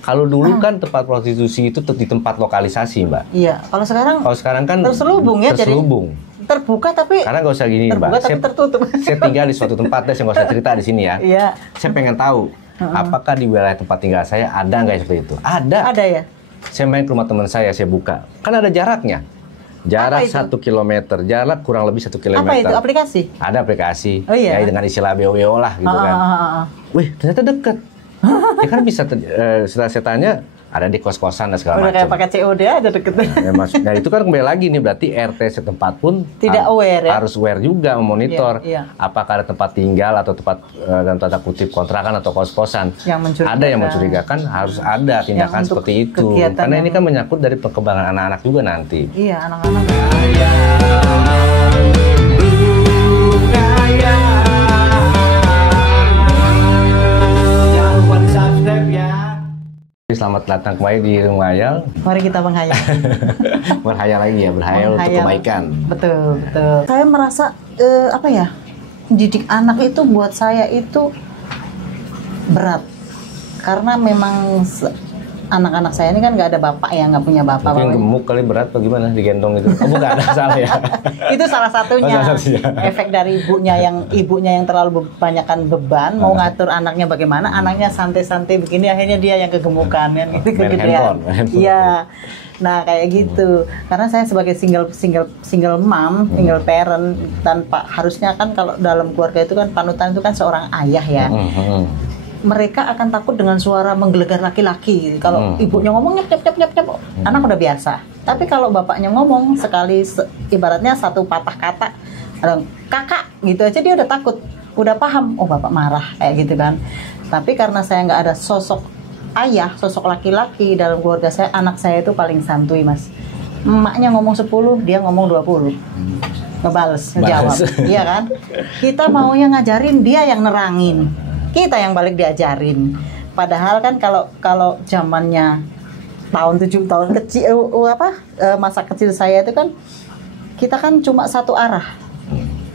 Kalau dulu kan tempat prostitusi itu di tempat lokalisasi, Mbak. Iya, kalau sekarang kan terselubung ya, terselubung. Jadi terbuka tapi karena nggak usah gini, terbuka, Mbak. tapi tertutup. Saya tinggal di suatu tempat, saya nggak usah cerita di sini ya. Iya. Saya pengen tahu apakah di wilayah tempat tinggal saya ada nggak seperti itu? Ada. Ada ya. Saya main ke rumah teman saya buka. Kan ada jaraknya. Jarak 1 kilometer, jarak kurang lebih 1 kilometer. Apa itu? Aplikasi? Ada aplikasi. Oh iya. Ya, dengan istilah BO lah gitu kan. Wih, ternyata deket. Ya kan bisa, setelah saya tanya, ada di kos-kosan dan segala macam. Udah kayak pakai COD aja deket. Nah, itu kan kembali lagi nih, berarti RT setempat pun tidak aware ya? Harus aware juga memonitor iya. apakah ada tempat tinggal atau tempat dalam tanda kutip kontrakan atau kos-kosan. Ada yang mencurigakan, harus ada tindakan seperti itu. Karena ini kan menyangkut dari perkembangan anak-anak juga nanti. Iya, anak-anak. Selamat datang kembali di Rumah Hayal. Mari kita menghayal. Berhayal lagi ya, berhayal untuk kebaikan. Betul, betul. Saya merasa didik anak itu buat saya itu berat. Karena memang anak-anak saya ini kan nggak ada bapak ya, nggak punya bapak. Mungkin gemuk kali, berat bagaimana digendong itu? Oh, bukan, ada salah ya. Itu salah satunya. Efek dari ibunya yang terlalu kebanyakan beban, mau ngatur anaknya bagaimana, anaknya santai-santai begini, akhirnya dia yang kegemukan kan, gitu kegedean. Iya. Nah, kayak gitu. Karena saya sebagai single mom, single parent, tanpa harusnya kan kalau dalam keluarga itu kan panutan itu kan seorang ayah ya. Mereka akan takut dengan suara menggelegar laki-laki. Kalau ibunya ngomong nyep, anak udah biasa. Tapi kalau bapaknya ngomong sekali, ibaratnya satu patah kata, kakak gitu aja dia udah takut, udah paham, oh bapak marah kayak gitu kan. Tapi karena saya nggak ada sosok ayah, sosok laki-laki dalam keluarga saya, anak saya itu paling santuy, Mas. Emaknya ngomong 10, dia ngomong 20. Ngejawab. Iya kan? Kita maunya ngajarin, dia yang nerangin. Kita yang balik diajarin. Padahal kan kalau zamannya tahun 7 tahun kecil masa kecil saya itu kan kita kan cuma satu arah.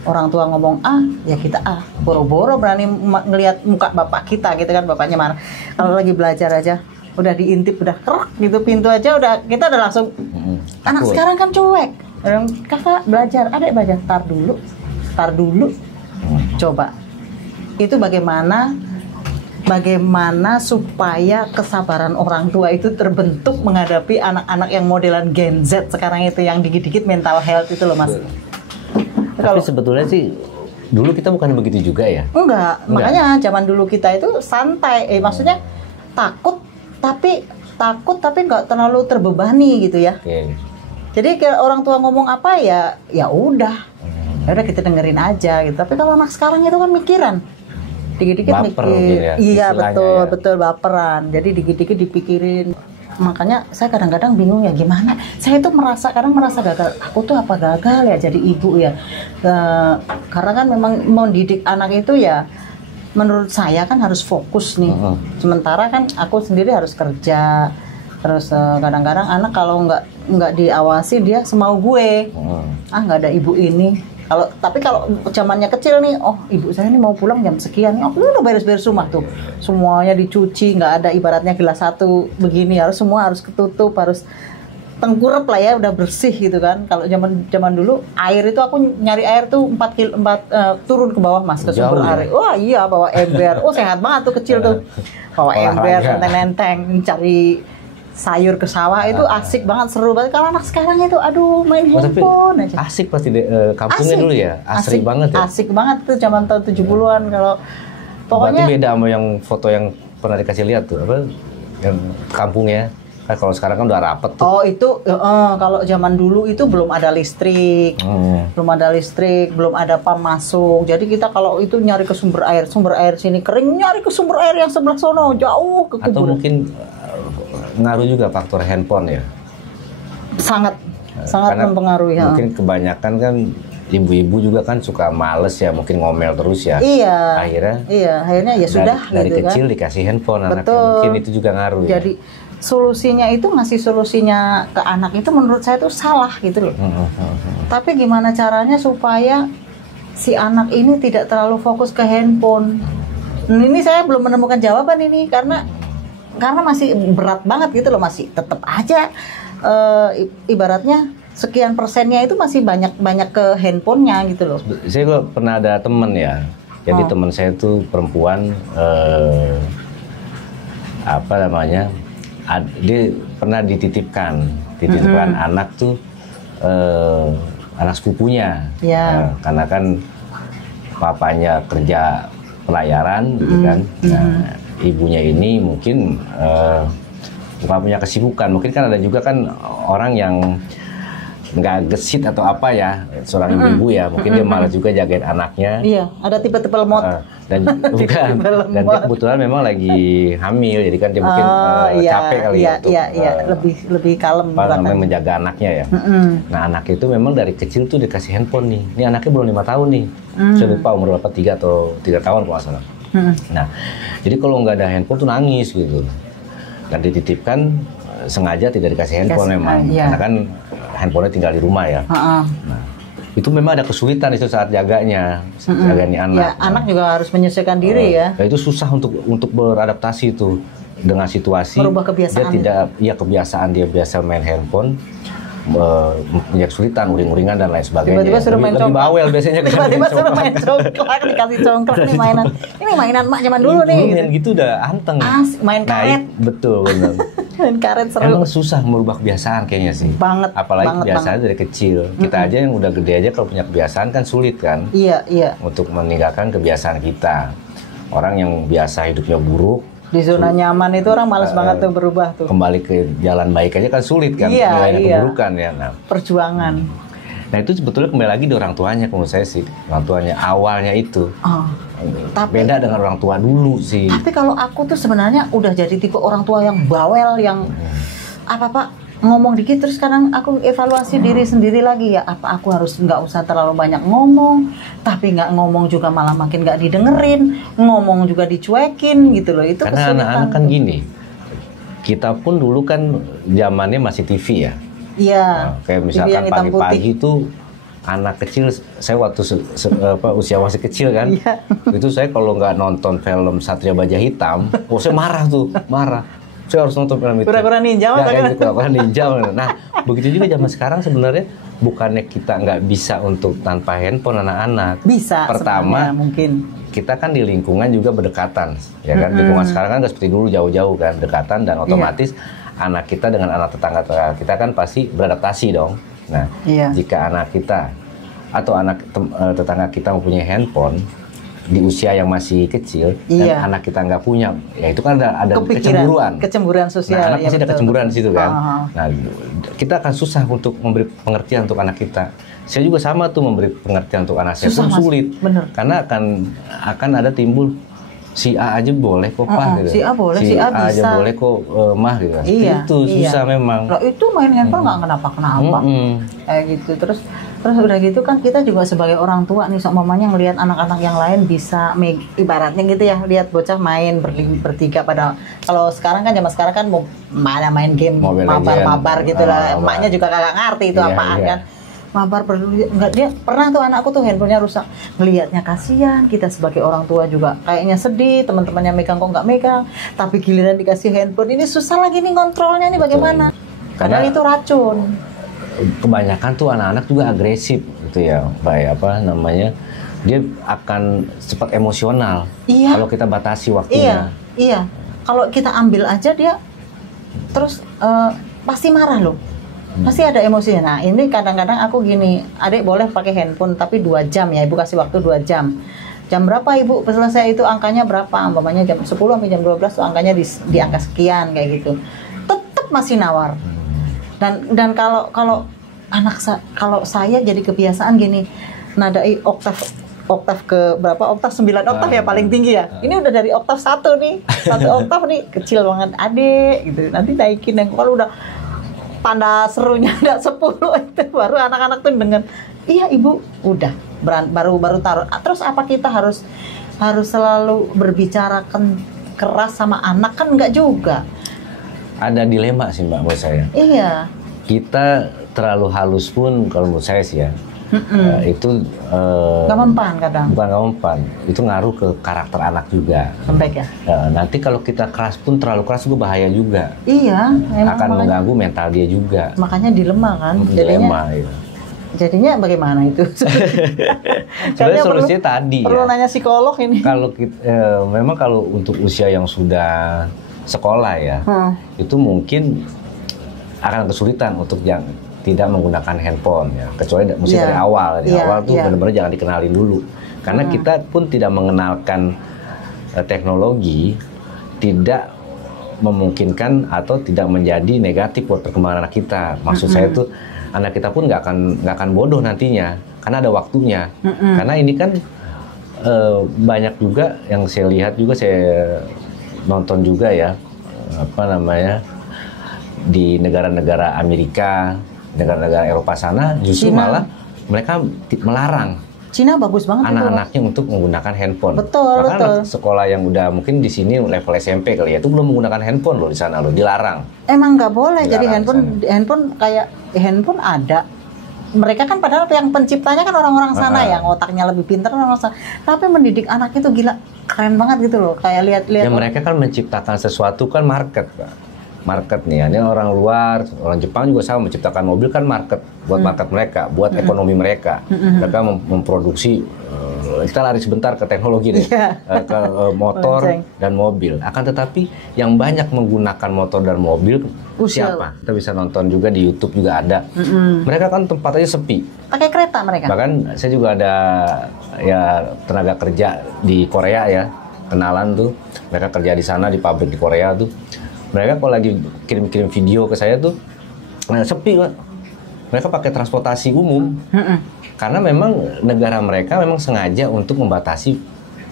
Orang tua ngomong A, ya kita A. Boro-boro berani ngelihat muka bapak kita gitu kan, bapaknya marah. Kalau lagi belajar aja udah diintip, udah kerak gitu pintu aja kita udah langsung. Anak sekarang kan cuek. Kakak belajar, adik belajar, tar dulu. Coba. Itu bagaimana supaya kesabaran orang tua itu terbentuk menghadapi anak-anak yang modelan Gen Z sekarang itu, yang dikit-dikit mental health itu loh, Mas. Tapi sebetulnya sih dulu kita bukan begitu juga ya? Enggak. Makanya zaman dulu kita itu santai, maksudnya takut tapi nggak terlalu terbebani gitu ya. Jadi kayak orang tua ngomong apa ya udah kita dengerin aja gitu. Tapi kalau anak sekarang itu kan mikiran. Dikit-dikit mikir, iya betul baperan. Jadi dikit-dikit dipikirin. Makanya saya kadang-kadang bingung ya gimana. Saya tuh merasa gagal. Aku tuh apa gagal ya jadi ibu ya? Karena kan memang mendidik anak itu ya, menurut saya kan harus fokus nih. Sementara kan aku sendiri harus kerja. Terus kadang-kadang anak kalau nggak diawasi dia semau gue. Nggak ada ibu ini. Tapi kalau zamannya kecil nih, oh ibu saya ini mau pulang jam sekian nih, aku udah beres-beres rumah tuh, semuanya dicuci, nggak ada ibaratnya gelas satu begini, semua harus ketutup, harus tengkurap lah ya, udah bersih gitu kan. Kalau zaman dulu air itu aku nyari air tuh 4 turun ke bawah, Mas, ke sumber air. Wah iya, bawa ember, sehat banget tuh kecil tuh, bawa ember, nenteng-nenteng cari sayur ke sawah, itu asik banget, seru banget. Kalau anak sekarang itu main handphone aja. Asik pasti kampungnya dulu ya, asik banget ya. Asik banget tuh zaman tahun 70-an. Kalau pokoknya berarti beda sama yang foto yang pernah dikasih lihat tuh, yang kampungnya. Kan kalau sekarang kan udah rapet tuh. Oh itu kalau zaman dulu itu belum ada listrik. Belum ada pam masuk. Jadi kita kalau itu nyari ke sumber air sini kering, nyari ke sumber air yang sebelah sono jauh ke kuburan. Atau mungkin ngaruh juga faktor handphone ya. Sangat karena mempengaruhi. Mungkin kebanyakan kan ibu-ibu juga kan suka males ya, mungkin ngomel terus ya. Iya. Akhirnya ya sudah dari gitu kecil kan. Dikasih handphone anaknya, mungkin itu juga ngaruh. Jadi solusinya itu ngasih solusinya ke anak itu menurut saya itu salah gitu loh. Tapi gimana caranya supaya si anak ini tidak terlalu fokus ke handphone? Ini saya belum menemukan jawaban ini, karena karena masih berat banget gitu loh, masih tetap aja ibaratnya sekian persennya itu masih banyak ke handphonenya gitu loh. Saya kok pernah ada temen ya, jadi teman saya tuh perempuan apa namanya, dia pernah dititipkan anak tuh anak sepupunya, karena kan papanya kerja pelayaran gitu kan. Nah, ibunya ini mungkin bukan punya kesibukan, mungkin kan ada juga kan orang yang nggak gesit atau apa ya, seorang ibu ya, mungkin dia malas juga jagain anaknya. Iya, ada tipe-tipe lemot. Dan bukan, dan dia kebetulan memang lagi hamil, jadi kan dia mungkin capek kali ya untuk lebih kalem namanya menjaga anaknya ya. Nah, anak itu memang dari kecil tuh dikasih handphone nih. Ini anaknya belum 5 tahun nih. Saya lupa umur berapa, 3 atau 3 tahun kalau nggak salah. Nah, jadi kalau nggak ada handphone tuh nangis gitu. Dan dititipkan sengaja tidak dikasih handphone memang, karena kan handphonenya tinggal di rumah ya. Nah, itu memang ada kesulitan itu saat jaganya anak. Ya, anak juga harus menyesuaikan diri ya. Itu susah untuk beradaptasi itu dengan situasi. Merubah kebiasaan. Kebiasaan dia biasa main handphone. Punya kesulitan, uring-uringan dan lain sebagainya. Tiba-tiba suruh main lebih bawel biasanya. Tiba-tiba suruh main congklak, dikasih congklak nih mainan. Ini mainan mak zaman dulu nih. Main gitu udah anteng. Main karet. Betul, benar. Main karet seru. Emang susah merubah kebiasaan kayaknya sih. Banget. Apalagi kebiasaan dari kecil. Kita aja yang udah gede aja kalau punya kebiasaan kan sulit kan. Iya. Untuk meninggalkan kebiasaan kita. Orang yang biasa hidupnya buruk, di zona nyaman itu orang malas banget tuh berubah tuh. Kembali ke jalan baik aja kan sulit kan, nilainya keburukan ya. Nah, perjuangan. Nah itu sebetulnya kembali lagi di orang tuanya, menurut saya sih. Orang tuanya awalnya itu. Beda dengan orang tua dulu sih. Tapi kalau aku tuh sebenarnya udah jadi tipe orang tua yang bawel, yang apa-apa ngomong dikit, terus kadang aku evaluasi diri sendiri lagi ya, apa aku harus nggak usah terlalu banyak ngomong, tapi nggak ngomong juga malah makin nggak didengerin, ngomong juga dicuekin gitu loh. Itu karena anak-anak kan gini, kita pun dulu kan zamannya masih TV ya. Iya. Nah, kayak misalkan pagi-pagi tuh anak kecil, saya waktu usia masih kecil kan, itu saya kalau nggak nonton film Satria Baja Hitam, saya marah. Saya harus nonton film itu. Kura-kura ninja kan? Kura-kura ninja. Nah, begitu juga zaman sekarang sebenarnya bukannya kita nggak bisa untuk tanpa handphone anak-anak. Bisa. Pertama, mungkin kita kan di lingkungan juga berdekatan, ya kan? Lingkungan sekarang kan nggak seperti dulu jauh-jauh kan, dekatan dan otomatis anak kita dengan anak tetangga kita kan pasti beradaptasi dong. Nah, jika anak kita atau anak tetangga kita mempunyai handphone di usia yang masih kecil dan anak kita nggak punya, ya itu kan ada kecemburuan sosial. Nah, anak pasti ada kecemburuan di situ kan. Nah, kita akan susah untuk memberi pengertian untuk anak kita. Saya juga sama tuh memberi pengertian untuk anak saya pun sulit. Karena akan ada timbul si A aja boleh kok Pak gitu. Si A boleh, si A bisa. aja boleh kok Mah gitu. Itu susah memang. Loh, itu main handphone nggak kenapa-kenapa. Kayak gitu. Terus udah gitu kan kita juga sebagai orang tua nih, mamanya ngelihat anak-anak yang lain bisa ibaratnya gitu ya, lihat bocah main bertiga, pada kalau sekarang kan zaman sekarang kan mana main game mabar gitu lah. Emaknya juga kagak ngerti itu apaan kan. Mabar enggak, dia pernah tuh anakku tuh handphonenya rusak, ngelihatnya kasihan, kita sebagai orang tua juga kayaknya sedih, teman-temannya megang kok nggak megang, tapi giliran dikasih handphone ini susah lagi nih kontrolnya nih bagaimana. Karena itu racun. Kebanyakan tuh anak-anak juga agresif gitu ya, baik apa namanya, dia akan cepat emosional kalau kita batasi waktunya. Iya, kalau kita ambil aja dia terus pasti marah loh. Pasti ada emosinya. Nah ini kadang-kadang aku gini, adik boleh pakai handphone tapi 2 jam ya, ibu kasih waktu 2 jam. Jam berapa ibu selesai itu, angkanya berapa, umpamanya jam 10 sampai jam 12 tuh angkanya di angka sekian kayak gitu. Tetap masih nawar. Dan kalau kalau saya jadi kebiasaan gini, nadai oktav ke berapa, oktav 9 oktav ya paling tinggi ya. Ini udah dari oktav 1 nih, 1 oktav nih kecil banget adik gitu. Nanti naikin, yang kalau udah tanda serunya ada 10 itu baru anak-anak tuh dengan iya ibu udah baru taruh. Terus apa kita harus selalu berbicara keras sama anak, kan enggak juga. Ada dilema sih Mbak menurut saya. Iya. Kita terlalu halus pun kalau menurut saya sih ya, itu nggak mempan kadang. Bukan nggak mempan, itu ngaruh ke karakter anak juga. Lembek ya. Nanti kalau kita keras pun terlalu keras juga bahaya juga. Iya, akan mengganggu mental dia juga. Makanya dilema kan. Dilema, ya. Jadinya bagaimana itu? Sebenarnya solusinya tadi perlu nanya psikolog ini. Kalau memang kalau untuk usia yang sudah sekolah ya, itu mungkin akan kesulitan untuk yang tidak menggunakan handphone ya, kecuali mesti dari awal. Dari awal tuh benar-benar jangan dikenalin dulu, karena kita pun tidak mengenalkan teknologi, tidak memungkinkan atau tidak menjadi negatif buat perkembangan anak kita. Maksud saya tuh anak kita pun nggak akan bodoh nantinya, karena ada waktunya. Karena ini kan banyak juga yang saya lihat juga, saya nonton juga ya, di negara-negara Amerika, negara-negara Eropa sana, justru Cina. Malah mereka melarang Cina bagus banget anak-anaknya untuk menggunakan handphone. Betul. Anak sekolah yang udah mungkin di sini level SMP kali ya, itu belum menggunakan handphone loh di sana loh, dilarang. Emang nggak boleh. Dilarang. Jadi handphone ada. Mereka kan padahal yang penciptanya kan orang-orang sana yang otaknya lebih pintar orang sana. Tapi mendidik anak itu gila keren banget gitu loh. Kayak lihat-lihat. Ya mereka kan menciptakan sesuatu kan market, Pak. Market nih, ini orang luar, orang Jepang juga sama menciptakan mobil kan market, buat market mereka, buat ekonomi mereka. Mereka memproduksi, kita lari sebentar ke teknologi deh, ke motor dan mobil. Akan tetapi yang banyak menggunakan motor dan mobil siapa? Kita bisa nonton juga di YouTube juga ada. Mereka kan tempatnya sepi. Pakai kereta mereka. Bahkan saya juga ada ya tenaga kerja di Korea ya, kenalan tuh, mereka kerja di sana di pabrik di Korea tuh. Mereka kalau lagi kirim-kirim video ke saya tuh sepi, Pak. Mereka pakai transportasi umum. Karena memang negara mereka memang sengaja untuk membatasi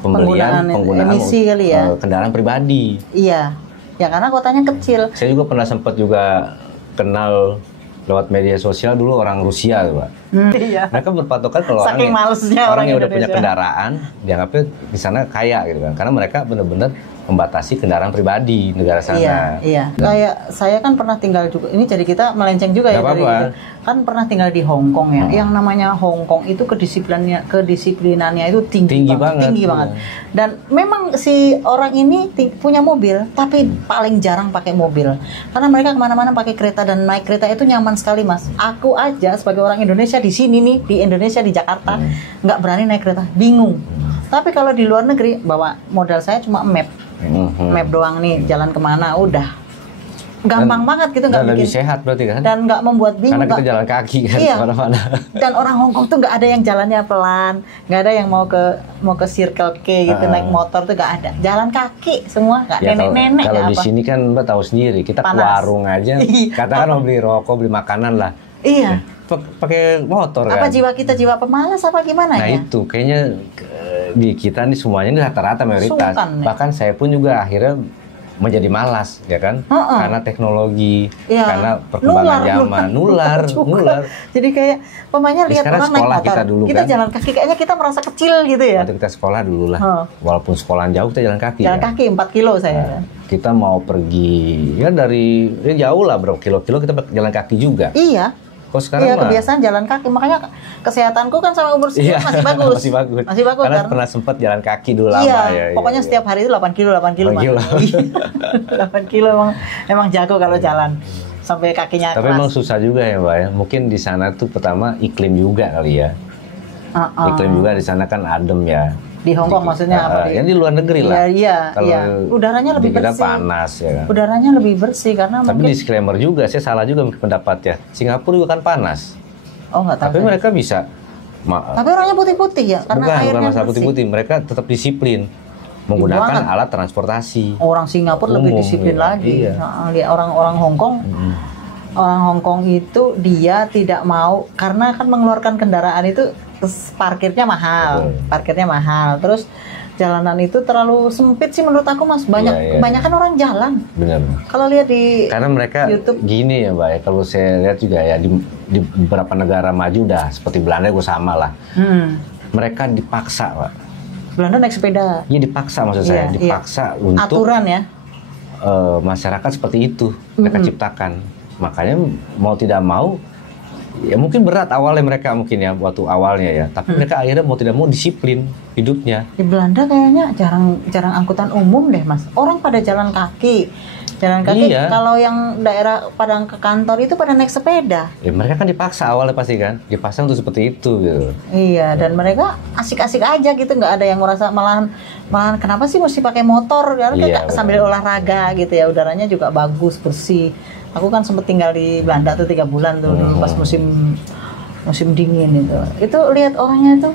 penggunaan emisi kali ya, kendaraan pribadi. Iya. Ya karena kotanya kecil. Saya juga pernah sempat juga kenal lewat media sosial dulu orang Rusia, Pak. Iya. Mereka berpatokan kalau orang yang udah punya kendaraan dianggapnya di sana kaya gitu kan. Karena mereka benar-benar membatasi kendaraan pribadi negara sana. Iya. Kayak saya kan pernah tinggal juga. Ini jadi kita melenceng juga ya dari kan pernah tinggal di Hong Kong ya. Yang namanya Hong Kong itu kedisiplinannya itu tinggi banget. Dan memang si orang ini punya mobil, tapi paling jarang pakai mobil. Karena mereka kemana-mana pakai kereta dan naik kereta itu nyaman sekali, Mas. Aku aja sebagai orang Indonesia di sini nih, di Indonesia di Jakarta, nggak berani naik kereta, bingung. Tapi kalau di luar negeri, bawa modal saya cuma map doang nih, jalan kemana udah gampang banget gitu, nggak bikin lebih sehat berarti kan, dan nggak membuat bingung karena kita jalan kaki kan kemana-mana. Dan orang Hong Kong tuh nggak ada yang jalannya pelan, nggak ada yang mau ke Circle K gitu naik motor tuh nggak ada, jalan kaki semua, nggak nenek-nenek. Kalau di sini kan Mbak tahu sendiri, kita ke warung aja katakan mau beli rokok, beli makanan lah, pakai motor kan. Apa jiwa kita jiwa pemalas apa gimana ya? Nah itu kayaknya di kita nih semuanya ini rata-rata mayoritas. Bahkan saya pun juga akhirnya menjadi malas ya kan, karena teknologi, karena perkembangan zaman, nular. Jadi kayak pemainnya lihat orang naik motor, kita kan, jalan kaki kayaknya kita merasa kecil gitu ya. Waktu kita sekolah dulu lah, walaupun sekolahan jauh kita jalan kaki. Jalan kaki 4 kilo saya. Kita mau pergi ya dari jauh lah berapa kilo-kilo kita jalan kaki juga. Iya. Iya, kebiasaan jalan kaki, makanya kesehatanku kan sama umur segitu masih bagus. Masih bagus karena pernah sempat jalan kaki dulu lama ya. Pokoknya setiap hari itu 8 kilo. 8 kilo emang jago kalau jalan sampai kakinya keras. Tapi emang susah juga ya, Mbak ya. Mungkin di sana tuh pertama iklim juga kali ya. Iklim juga di sana kan adem ya. Di Hong Kong maksudnya apa? Ya di luar negeri lah. Iya. Udaranya lebih bersih. Panas ya kan. Udaranya lebih bersih karena tapi disclaimer juga, saya salah juga pendapat ya. Singapura juga kan panas. Oh nggak tahu. Tapi mereka bisa. Tapi orangnya putih-putih ya, karena bukan masalah putih-putih. Mereka tetap disiplin menggunakan alat transportasi. Orang Singapura lebih disiplin lagi. Lihat orang-orang Hong Kong. Orang Hong Kong itu dia tidak mau, karena kan mengeluarkan kendaraan itu parkirnya mahal, terus jalanan itu terlalu sempit sih menurut aku, Mas. Kebanyakan orang jalan. Benar. Kalau lihat di karena mereka YouTube gini ya, Mbak ya. Kalau saya lihat juga ya di beberapa negara maju udah seperti Belanda gue sama lah. Mereka dipaksa, Pak. Belanda naik sepeda. Iya dipaksa, maksud saya dipaksa untuk aturan ya. Masyarakat seperti itu mereka ciptakan. Makanya mau tidak mau Ya mungkin berat awalnya mereka mungkin ya waktu awalnya ya, tapi mereka akhirnya mau tidak mau disiplin hidupnya. Di Belanda kayaknya jarang angkutan umum deh Mas. Orang pada jalan kaki. Iya. Kalau yang daerah pada ke kantor itu pada naik sepeda. Ya, mereka kan dipaksa awalnya pasti kan, dipaksa untuk seperti itu gitu. Iya, dan mereka asik-asik aja gitu, nggak ada yang merasa malahan kenapa sih mesti pakai motor? Karena iya, sambil olahraga gitu ya, udaranya juga bagus, bersih. Aku kan sempat tinggal di Belanda tuh 3 bulan tuh pas musim dingin itu. Itu lihat orangnya itu,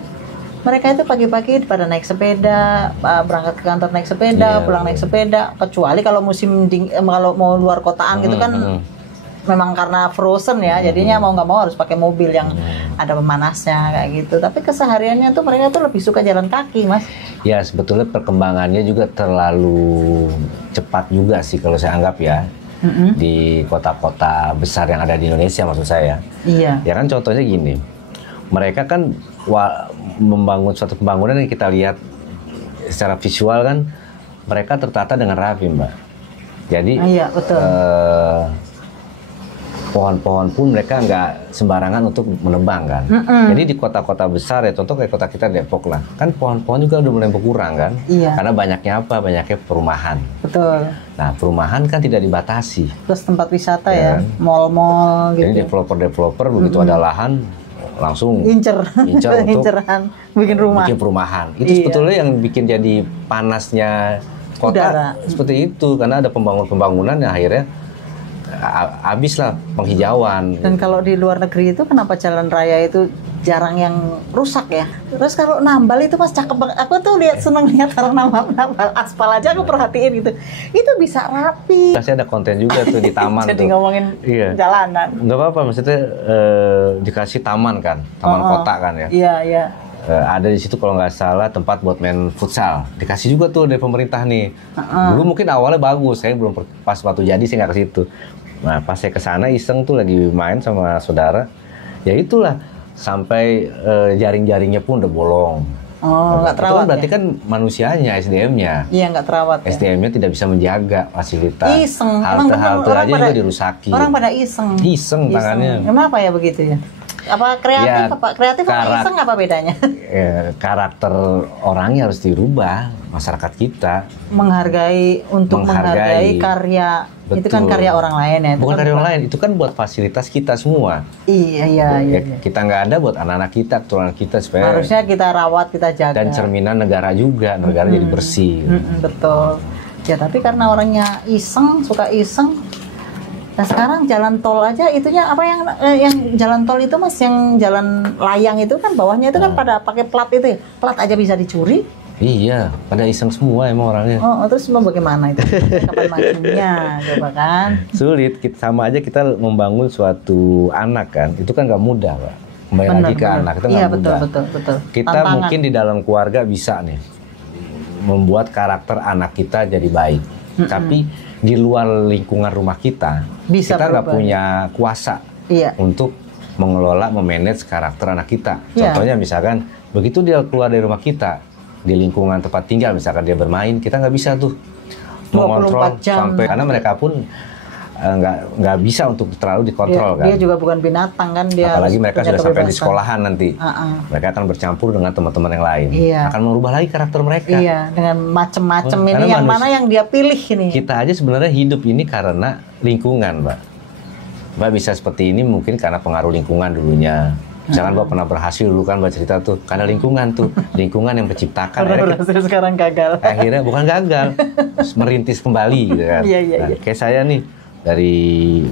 mereka itu pagi-pagi pada naik sepeda, berangkat ke kantor naik sepeda, pulang naik sepeda. Kecuali kalau kalau mau luar kotaan gitu kan, memang karena frozen ya, jadinya mau nggak mau harus pakai mobil yang ada pemanasnya kayak gitu. Tapi kesehariannya tuh mereka tuh lebih suka jalan kaki, Mas. Ya sebetulnya perkembangannya juga terlalu cepat juga sih kalau saya anggap ya. Di kota-kota besar yang ada di Indonesia maksud saya. Iya. Ya kan contohnya gini, mereka kan membangun suatu pembangunan yang kita lihat secara visual kan mereka tertata dengan rapi, Mbak. Jadi iya, betul. Pohon-pohon pun mereka nggak sembarangan untuk menebang kan. Jadi di kota-kota besar ya, contoh kayak kota kita Depok lah, kan pohon-pohon juga udah mulai berkurang kan. Iya. Karena banyaknya apa? Banyaknya perumahan. Betul. Nah perumahan kan tidak dibatasi. Terus tempat wisata ya, mall-mall gitu. Jadi developer begitu ada lahan langsung incer untuk bikin perumahan. Itu sebetulnya yang bikin jadi panasnya kota. Udara. Seperti itu karena ada pembangunan yang akhirnya habis lah penghijauan. Dan kalau di luar negeri itu kenapa jalan raya itu jarang yang rusak ya? Terus kalau nambal itu Mas cakep banget. Aku tuh seneng lihat orang nambal aspal aja aku perhatiin gitu. Itu bisa rapi. Pasti ada konten juga tuh di taman. Jadi ngomongin jalanan. Nggak apa-apa, maksudnya dikasih taman kan, taman kota kan ya. Iya. Ada di situ kalau nggak salah tempat buat main futsal. Dikasih juga tuh dari pemerintah nih. Dulu mungkin awalnya bagus, saya belum pas waktu jadi saya nggak ke situ. Nah pas saya ke sana iseng tuh lagi main sama saudara, ya itulah sampai jaring-jaringnya pun udah bolong. Oh, nggak terawat. Itu berarti kan manusianya, SDM-nya. Iya, nggak terawat. SDM-nya tidak bisa menjaga fasilitas. Iseng. Halte-halte aja juga dirusaki. Orang pada iseng. Iseng tangannya. Emang apa ya begitu ya? Apa kreatif apa iseng apa bedanya? Karakter orangnya harus dirubah, masyarakat kita menghargai karya. Betul. Itu kan karya orang lain ya. Bukan karya orang lain, itu kan buat fasilitas kita semua. Iya. Kita nggak ada buat anak-anak kita, keturunan kita supaya harusnya kita rawat, kita jaga. Dan cerminan negara juga, negara jadi bersih. Betul. Ya tapi karena orangnya suka iseng. Nah sekarang jalan tol aja itunya apa yang jalan tol itu Mas, yang jalan layang itu kan bawahnya itu kan pada pakai plat itu ya. Plat aja bisa dicuri. Iya, pada iseng semua emang orangnya. Oh, terus mau bagaimana itu? Kapan majunya, coba kan? Sulit, sama aja kita membangun suatu anak kan, itu kan nggak mudah, Pak. Kembali lagi ke anak, itu nggak mudah. Betul. Kita tantangan. Mungkin di dalam keluarga bisa nih membuat karakter anak kita jadi baik, tapi di luar lingkungan rumah kita nggak punya kuasa untuk mengelola, memanage karakter anak kita. Contohnya misalkan begitu dia keluar dari rumah kita, di lingkungan tempat tinggal misalkan dia bermain, kita nggak bisa tuh mengontrol sampai karena mereka pun nggak bisa untuk terlalu dikontrol kan. Dia juga bukan binatang kan, dia apalagi mereka sudah sampai di sekolahan nanti. Mereka akan bercampur dengan teman-teman yang lain. Akan merubah lagi karakter mereka. Iya, dengan macam-macam ini yang mana yang dia pilih ini. Kita aja sebenarnya hidup ini karena lingkungan, Mbak. Mbak bisa seperti ini mungkin karena pengaruh lingkungan dulunya. Misalkan Mbak pernah berhasil dulu kan Mbak cerita tuh, karena lingkungan yang menciptakan. Berhasil sekarang gagal. Akhirnya bukan gagal, merintis kembali gitu kan. Iya. Kayak saya nih, dari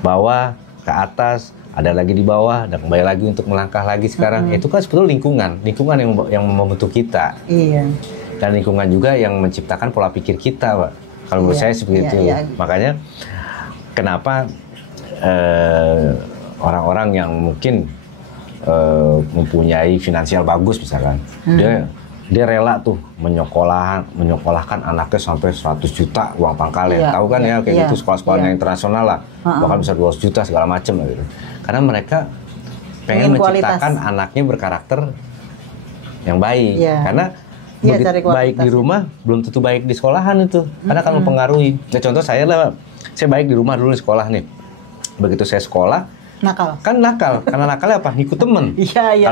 bawah ke atas, ada lagi di bawah, dan kembali lagi untuk melangkah lagi sekarang. Itu kan sebetulnya lingkungan yang membentuk kita. Iya. Dan lingkungan juga yang menciptakan pola pikir kita, Pak. Kalau menurut saya seperti itu. Makanya kenapa orang-orang yang mungkin mempunyai finansial bagus misalkan, dia rela tuh menyekolahkan anaknya sampai 100 juta uang pangkalnya. Tahu kan ya kayak gitu sekolah-sekolah internasional lah, bahkan bisa 200 juta segala macam gitu. Karena mereka pengen menciptakan anaknya berkarakter yang baik. Karena baik di rumah belum tentu baik di sekolahan itu. Karena akan mempengaruhi. Nah, contoh saya baik di rumah dulu di sekolah nih. Begitu saya sekolah, Nakal. Kan nakal, karena nakalnya apa? Ngikut temen. Iya,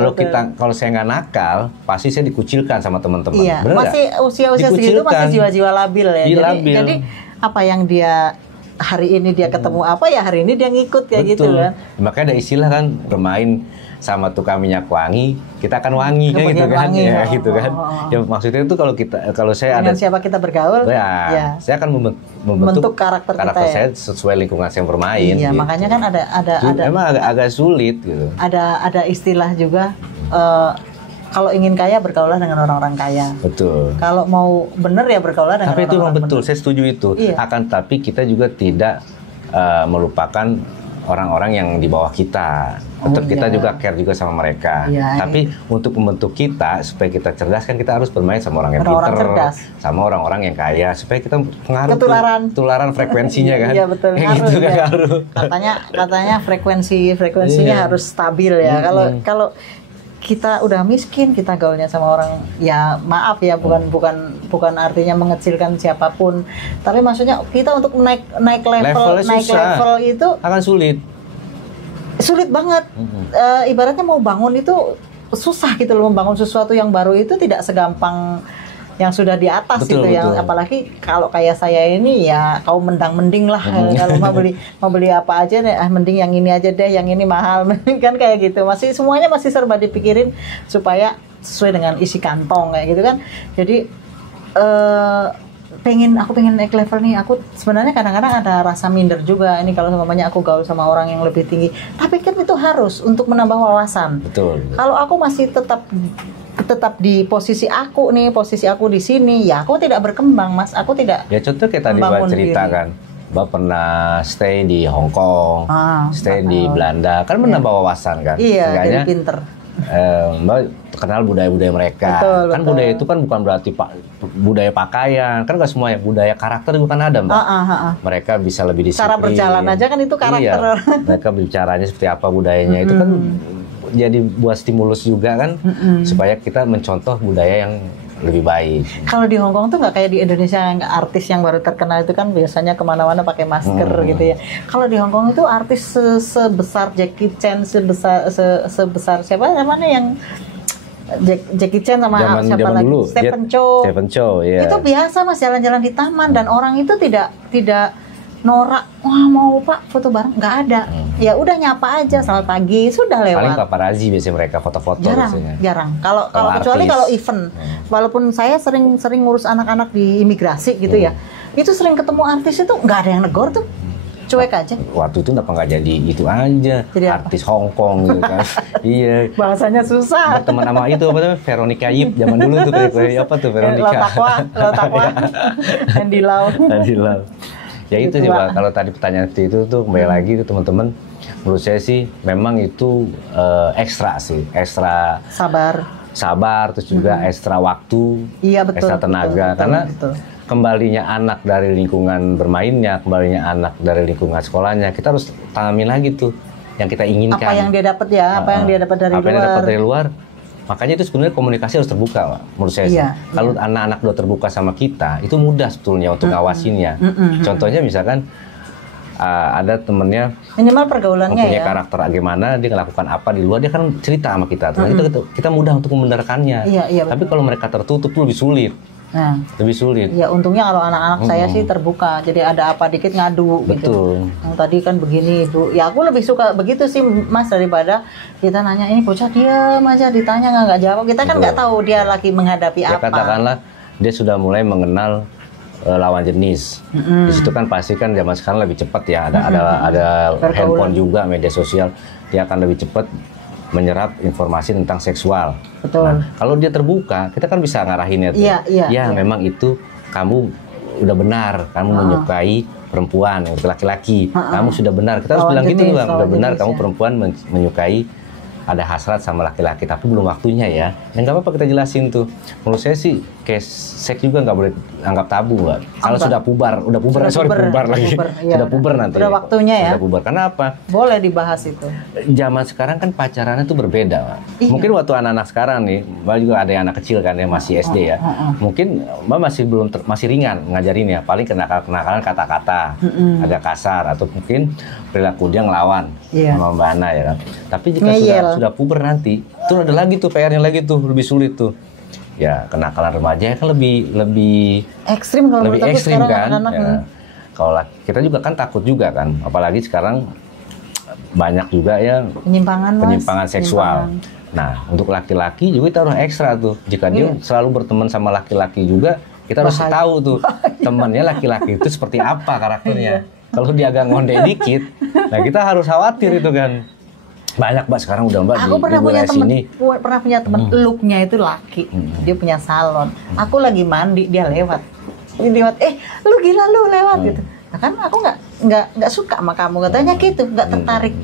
kalau saya nggak nakal, pasti saya dikucilkan sama teman-teman. Iya, masih usia-usia segitu masih jiwa-jiwa labil ya. Jadi apa yang dia hari ini dia ketemu apa ya hari ini dia ngikut kayak gitu kan. Makanya ada istilah kan, bermain sama tukang minyak wangi, kita akan wangi kayak gitu kan. Ya gitu kan. Ya maksudnya itu kalau saya dengan siapa kita bergaul, ya saya akan membentuk karakter saya sesuai lingkungan saya bermain. Iya, gitu. Makanya kan ada emang agak sulit gitu. Ada istilah juga kalau ingin kaya bergaulah dengan orang-orang kaya. Betul. Kalau mau bener ya bergaulah dengan tapi orang-orang itu betul, saya setuju itu. Iya. Akan tapi kita juga tidak melupakan orang-orang yang di bawah kita. Tetap kita juga care juga sama mereka. Tapi untuk membentuk kita supaya kita cerdas kan kita harus bermain sama orang yang pintar, sama orang-orang yang kaya supaya kita pengaruh ketularan frekuensinya kan. Iya betul. Gitu kan ngaruh. Katanya frekuensinya harus stabil ya. Kalau kita udah miskin, kita gaulnya sama orang, ya maaf ya, bukan artinya mengecilkan siapapun, tapi maksudnya kita untuk naik level itu akan sulit banget. Ibaratnya mau bangun itu susah gitu loh, membangun sesuatu yang baru itu tidak segampang yang sudah di atas. Betul. Yang apalagi kalau kayak saya ini ya kaum mending lah. Kalau mau beli apa aja deh, mending yang ini aja deh, yang ini mahal kan kayak gitu. Semuanya masih serba dipikirin supaya sesuai dengan isi kantong kayak gitu kan. Jadi aku pengen naik level nih. Aku sebenarnya kadang-kadang ada rasa minder juga ini kalau umpamanya aku gaul sama orang yang lebih tinggi. Tapi kan itu harus untuk menambah wawasan. Betul. Kalau aku masih tetap di posisi aku di sini, ya aku tidak berkembang, Mas. Aku tidak. Ya contoh kayak tadi Mbak ceritakan, Mbak pernah stay di Hong Kong, stay di Belanda, kan menambah wawasan kan. Iya, jadi pinter. Mbak kenal budaya-budaya mereka. Betul. Budaya itu kan bukan berarti budaya pakaian, kan nggak semuanya, budaya karakter juga kan ada, Mbak. Mereka bisa lebih disiplin. Cara berjalan aja kan itu karakter. Iya, mereka bicaranya seperti apa budayanya itu kan jadi buat stimulus juga kan, supaya kita mencontoh budaya yang lebih baik. Kalau di Hong Kong tuh nggak kayak di Indonesia, yang artis yang baru terkenal itu kan biasanya kemana-mana pakai masker gitu ya. Kalau di Hong Kong itu artis sebesar Jackie Chan, sebesar siapa namanya yang Jackie Chan sama siapa lagi? Stephen Chow. Yeah. Itu biasa Mas jalan-jalan di taman dan orang itu tidak norak, wah mau Pak foto bareng, nggak ada. Ya udah nyapa aja, selamat pagi, sudah lewat. Paling paparazzi biasanya mereka foto-foto. Jarang. Kalau kecuali kalau event. Walaupun saya sering ngurus anak-anak di imigrasi gitu ya, itu sering ketemu artis itu nggak ada yang negor tuh, cuek aja. Waktu itu nggak jadi itu aja, jadi artis Hong Kong gitu kan. Iya. Bahasanya susah. Berteman sama itu apa namanya, Veronica Yip zaman dulu tuh apa tuh Veronica. Lautakwa. Andy Lau. Ya itu sih Pak, kalau tadi pertanyaan itu tuh kembali lagi tuh teman-teman, menurut saya sih memang itu ekstra sabar terus juga ekstra waktu, ekstra tenaga, karena kembalinya anak dari lingkungan bermainnya, kembalinya anak dari lingkungan sekolahnya, kita harus tangamin lagi tuh yang kita inginkan. Apa yang dia dapat ya, apa yang dia dapat dari luar. Makanya itu sebenarnya komunikasi harus terbuka, Pak. Menurut saya. Kalau anak-anak udah terbuka sama kita, itu mudah sebetulnya untuk ngawasinnya. Contohnya misalkan ada temennya minimal pergaulannya punya karakter bagaimana, dia melakukan apa di luar, dia kan cerita sama kita. Kita mudah untuk membenarkannya. Tapi kalau mereka tertutup itu lebih sulit. Lebih sulit. Ya untungnya kalau anak-anak saya sih terbuka, jadi ada apa dikit ngadu. Betul. Gitu. Yang tadi kan begini Ibu, ya aku lebih suka begitu sih Mas daripada kita nanya ini bocah diam aja, ditanya nggak jawab, kita kan nggak tahu dia lagi menghadapi apa. Katakanlah dia sudah mulai mengenal lawan jenis. Di situ kan pasti kan zaman sekarang lebih cepat ya, ada handphone juga, media sosial, dia akan lebih cepat menyerap informasi tentang seksual. Betul. Nah, kalau dia terbuka, kita kan bisa ngarahinnya tuh. Iya. Memang itu kamu udah benar, kamu menyukai perempuan, laki-laki. Kamu sudah benar. Kita harus bilang gitu, Bang. Udah benar kamu perempuan menyukai ada hasrat sama laki-laki tapi belum waktunya ya. Dan nggak apa-apa kita jelasin tuh. Menurut saya sih kayak seks juga nggak boleh anggap tabu, Mbak. Kalau sudah pubar lagi. Iya, sudah pubar nanti. Udah waktunya ya. Sudah pubar. Karena apa? Boleh dibahas itu. Zaman sekarang kan pacarannya tuh berbeda, Mbak. Iya. Mungkin waktu anak-anak sekarang nih, Mbak juga ada yang anak kecil kan ya, masih SD ya. Mungkin Mbak masih ringan ngajarin ya, paling kenakalan kata-kata, agak kasar atau mungkin perilaku dia ngelawan sama Mbak Ana ya kan. Tapi jika sudah puber nanti, itu ada lagi tuh PR-nya lagi tuh, lebih sulit tuh. Ya, kenakalan remaja kan lebih ekstrim kalau lebih ekstrim kan. Anak-anak ya. Kalau kita juga kan takut juga kan, apalagi sekarang banyak juga ya penyimpangan seksual. Nah, untuk laki-laki juga kita harus ekstra tuh. Jika dia selalu berteman sama laki-laki juga, kita harus tahu tuh temannya laki-laki itu seperti apa karakternya. Kalau dia agak ngonde dikit, nah kita harus khawatir itu kan. Banyak Mbak sekarang udah Mbak aku pernah punya teman looknya itu laki, dia punya salon. Aku lagi mandi dia lewat, lu gila lu lewat gitu. Nah kan aku nggak suka sama kamu katanya gitu, nggak tertarik.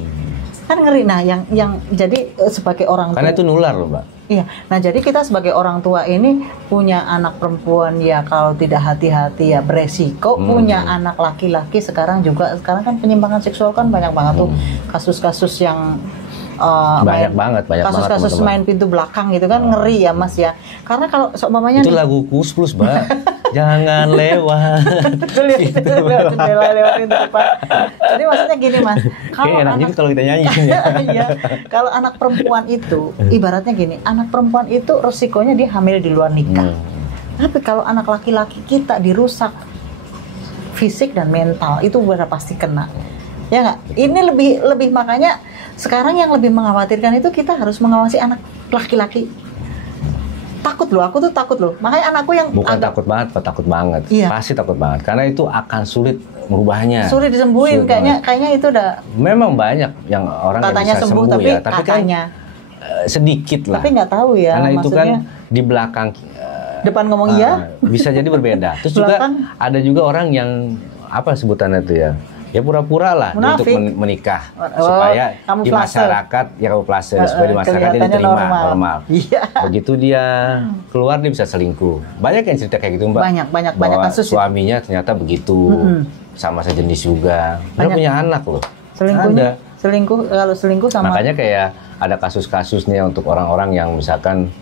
Kan ngeri. Nah yang jadi sebagai orang tua, karena itu nular loh Mbak. Iya. Nah jadi kita sebagai orang tua ini punya anak perempuan ya kalau tidak hati-hati ya beresiko. Punya anak laki-laki sekarang kan penyimpangan seksual kan banyak banget tuh kasus-kasus yang banyak banget kasus-kasus main pintu belakang gitu kan ngeri ya Mas ya. Karena kalau seumpamanya itu lagu Kus Plus Mbak. Jangan lewat. lewat itu Pak. Jadi maksudnya gini Mas. Kalau enak juga kalau kita nyanyi ya. Iya. Kalau anak perempuan itu ibaratnya gini, anak perempuan itu resikonya dia hamil di luar nikah. Tapi kalau anak laki-laki kita dirusak fisik dan mental itu udah pasti kena. Ya nggak? Ini lebih makanya sekarang yang lebih mengkhawatirkan itu kita harus mengawasi anak laki-laki. Takut loh, aku tuh takut loh. Makanya anakku yang takut banget, Pak, takut banget. Iya. Pasti takut banget karena itu akan sulit merubahnya. Sulit disembuhin, kayaknya itu udah. Memang banyak yang orang katanya yang bisa sembuh ya, tapi katanya kan sedikit lah. Tapi nggak tahu ya. Karena itu kan di belakang depan ngomong iya bisa jadi berbeda. Terus juga ada juga orang yang apa sebutannya itu ya? Ya pura-pura lah untuk menikah supaya di masyarakat ya kamuflase supaya di masyarakat dia diterima normal. Iya. Begitu dia keluar dia bisa selingkuh. Banyak yang cerita kayak gitu Mbak. Banyak kasus. Suaminya ternyata begitu sama sejenis juga. Dia punya anak loh. Kalau selingkuh sama. Makanya kayak ada kasus-kasus nih untuk orang-orang yang misalkan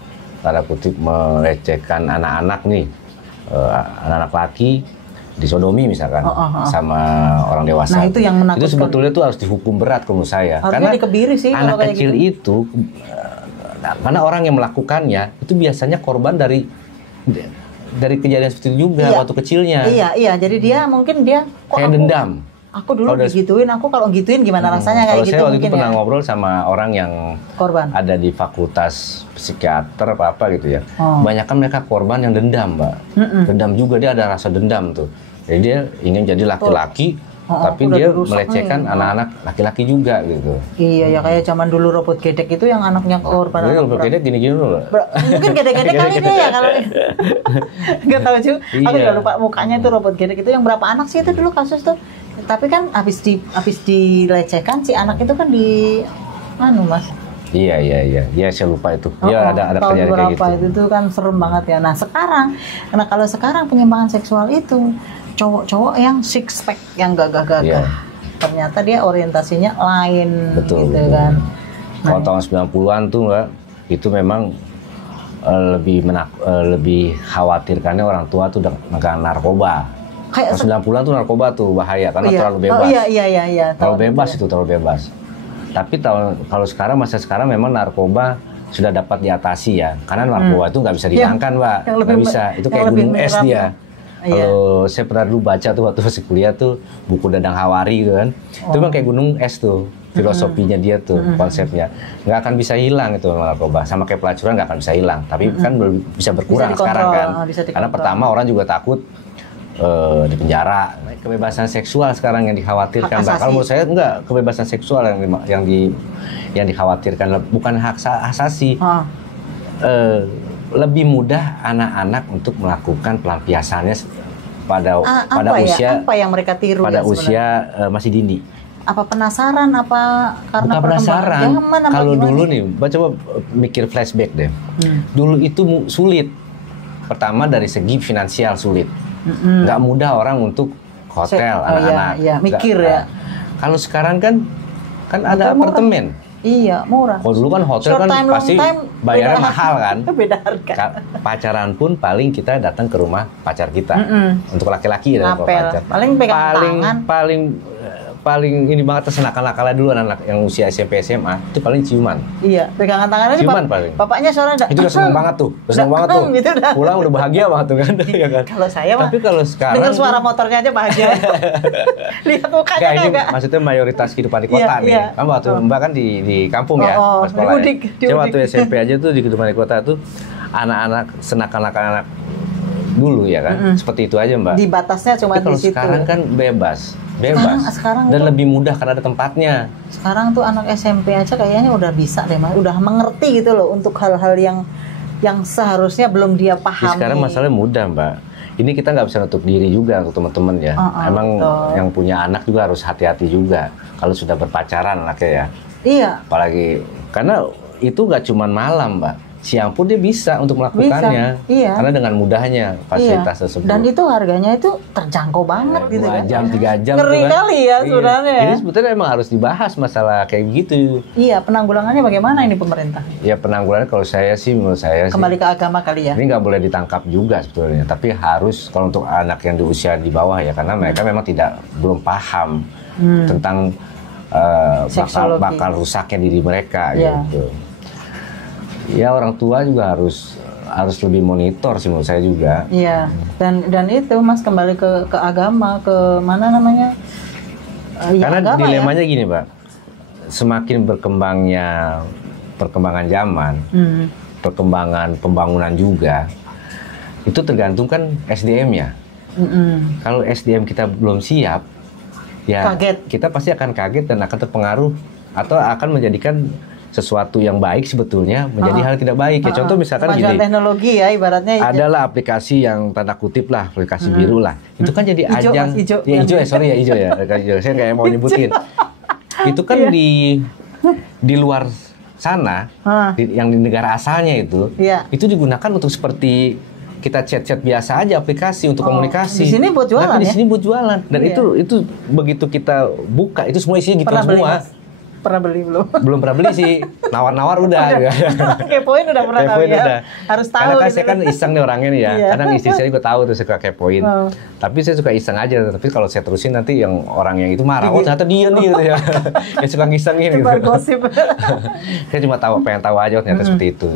tanda kutip melecehkan anak-anak nih, anak-anak laki disodomi misalkan sama orang dewasa. Nah itu yang menakutkan. Itu sebetulnya tuh harus dihukum berat kalau menurut saya. Harusnya dikebiri sih anak kalau kecil gitu. Itu karena orang yang melakukannya itu biasanya korban dari kejadian seperti itu juga waktu kecilnya. Iya. Jadi dia mungkin kayak dendam. Aku dulu digituin, kalau gituin gimana rasanya kayak gitu. Kalau saya waktu itu pernah ngobrol sama orang yang korban ada di fakultas psikiater apa gitu ya. Banyak kan mereka korban yang dendam Mbak. Dendam juga, dia ada rasa dendam tuh. Jadi dia ingin jadi laki-laki, tapi dia melecehkan anak-anak laki-laki juga gitu. Iya ya kayak zaman dulu robot gedek itu yang anaknya korban. Robot gedek gini-gini loh. Mungkin gedek-gedek kali dia ya kalau nggak tahu juga. Aku juga lupa mukanya itu robot gedek itu yang berapa anak sih itu dulu kasus tuh. Tapi kan habis dilecehkan si anak itu kan Mas. Iya saya lupa itu. Dia ada kejadian kayak gitu. Itu kan serem banget ya. Nah kalau sekarang penyimpangan seksual itu cowok-cowok yang six pack yang gagah-gagah. Ternyata dia orientasinya lain. Betul. Kan. Kalau tahun 90-an tuh Mbak, itu memang lebih khawatirkannya orang tua tuh dengan narkoba. Kayak 90-an tuh narkoba tuh bahaya karena terlalu bebas. Iya. Terlalu bebas. Tapi kalau masa sekarang memang narkoba sudah dapat diatasi ya. Karena narkoba itu nggak bisa dihilangkan, Mbak. Nggak bisa. Itu kayak gunung es dia. Kalau saya pernah dulu baca tuh waktu masih kuliah tuh buku Dadang Hawari gitu kan. Itu memang kayak gunung es tuh. Filosofinya dia tuh, konsepnya. Nggak akan bisa hilang itu narkoba. Sama kayak pelacuran nggak akan bisa hilang. Tapi kan bisa berkurang sekarang kan. Karena pertama orang juga takut di penjara. Kebebasan seksual sekarang yang dikhawatirkan. Kalau menurut saya enggak, kebebasan seksual yang dikhawatirkan bukan hak asasi. Lebih mudah anak-anak untuk melakukan pelampiasannya pada usia apa yang mereka tiru pada usia masih dini. Apa penasaran, apa karena bukan penasaran. Kalau dulu nih, coba mikir flashback deh. Dulu itu sulit. Pertama dari segi finansial sulit. Nggak mudah orang untuk hotel anak-anak. Iya, mikir ya. Kalau sekarang kan ada apartemen. Iya, murah. Kalau dulu kan hotel short kan time, pasti bayarnya mahal kan. Beda harga. Pacaran pun paling kita datang ke rumah pacar kita. Untuk laki-laki ya, pacar. Paling pegang tangan. Paling ini banget senak-nakalnya dulu anak yang usia SMP SMA itu paling ciuman. Iya, pegangan tangannya ciuman paling. Bapaknya suara itu udah seneng banget tuh. Seneng banget tuh. Gitu pulang udah bahagia banget tuh kan. Iya kan. Kalau saya mah. Tapi kalau sekarang dengar suara motornya aja bahagia. Lihat mukanya enggak. Maksudnya mayoritas kehidupan di kota nih. Iya. Kan waktu Mbak kan di kampung ya, pas sekolah. Coba waktu SMP aja tuh di kehidupan di kota tuh anak-anak senak-anak dulu ya kan. Seperti itu aja Mbak. Di batasnya cuma di situ. Sekarang kan bebas sekarang dan tuh, lebih mudah karena ada tempatnya. Sekarang tuh anak SMP aja kayaknya udah bisa deh Mas, udah mengerti gitu loh untuk hal-hal yang seharusnya belum dia pahami. Sekarang masalahnya mudah Mbak. Ini kita nggak bisa nutup diri juga untuk teman-teman ya. Emang betul. Yang punya anak juga harus hati-hati juga kalau sudah berpacaran anaknya ya. Iya. Apalagi karena itu nggak cuma malam Mbak. Siang pun dia bisa untuk melakukannya. Iya. Karena dengan mudahnya fasilitas tersebut. Dan itu harganya itu terjangkau banget gitu kan. 2 jam, 3 jam. Ngeri kan. kali ya sebenarnya. Ini sebetulnya emang harus dibahas masalah kayak gitu. Iya, penanggulangannya bagaimana ini pemerintah? Ya penanggulangan kalau saya sih, menurut saya kembali ke agama kali ya. Ini nggak boleh ditangkap juga sebetulnya. Tapi harus kalau untuk anak yang di usia di bawah ya. Karena mereka memang belum paham tentang bakal rusaknya diri mereka gitu. Ya orang tua juga harus lebih monitor sih menurut saya juga. Iya. Dan itu Mas kembali ke agama, ke mana namanya? Karena dilemanya gini, Pak. Semakin perkembangan zaman, perkembangan pembangunan juga, itu tergantung kan SDM-nya. Kalau SDM kita belum siap, ya kaget. Kita pasti akan kaget dan akan terpengaruh atau akan menjadikan sesuatu yang baik sebetulnya menjadi hal yang tidak baik. Ya, contoh misalkan gini. Teknologi ya ibaratnya. Adalah aplikasi yang tanda kutip lah, aplikasi biru lah. Itu kan jadi hijau, ajang. Hijau ya. Saya kayak mau nyebutin. Itu kan di luar sana, yang di negara asalnya itu digunakan untuk seperti kita chat-chat biasa aja aplikasi untuk komunikasi. Di sini buat jualan. Tapi di sini buat jualan. Dan itu begitu kita buka itu semua isinya gitu semua. Pernah beli belum? Belum pernah beli sih. Nawar-nawar udah. Kepoin udah pernah tahu ya. Harus tahu. Karena kan saya kan iseng nih orangnya nih ya. Kadang istri saya juga tahu tuh suka kepoin. Tapi saya suka iseng aja. Tapi kalau saya terusin nanti yang orang yang itu marah. Oh ternyata dia nih gitu ya. Ya suka ngisengin gitu. Gosip. Saya cuma pengen tahu aja ternyata seperti itu.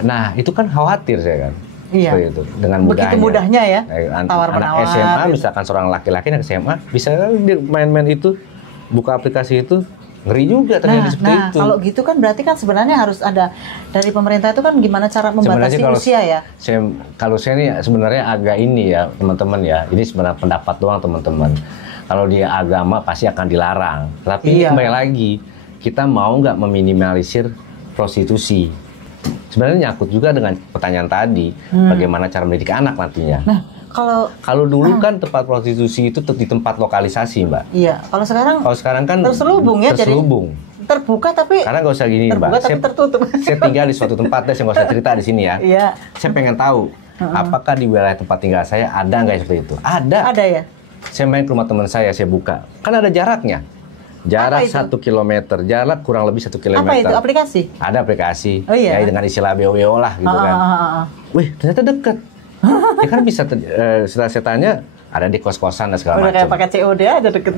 Nah itu kan khawatir saya kan. Iya. Itu dengan mudahnya. Begitu mudahnya ya. Anak SMA misalkan seorang laki-laki anak SMA bisa main-main itu, buka aplikasi itu. Ngeri juga terjadi seperti itu. Kalau gitu kan berarti kan sebenarnya harus ada dari pemerintah itu kan gimana cara membatasi usia ya? Kalau saya nih sebenarnya agak ini ya teman-teman ya. Ini sebenarnya pendapat doang teman-teman. Kalau dia agama pasti akan dilarang. Tapi kembali lagi kita mau nggak meminimalisir prostitusi? Sebenarnya nyangkut juga dengan pertanyaan tadi. Bagaimana cara mendidik anak nantinya? Nah, kalau dulu kan tempat prostitusi itu di tempat lokalisasi, Mbak. Iya. Kalau sekarang kan terselubung ya. Terselubung. Jadi terbuka tapi karena nggak usah gini, Mbak. Tapi tertutup. Saya tinggal di suatu tempat deh, saya nggak usah cerita di sini ya. Iya. Saya pengen tahu apakah di wilayah tempat tinggal saya ada nggak seperti itu? Ada. Ada ya. Saya main ke rumah teman saya buka. Kan ada jaraknya. Jarak 1 kilometer, jarak kurang lebih 1 kilometer. Apa itu? Aplikasi? Ada aplikasi. Oh iya. Ya dengan istilah BO lah gitu kan. Wih, ternyata deket. Ya kan bisa setelah saya tanya ada di kos-kosan dan segala macam. Kayak pakai COD aja deket.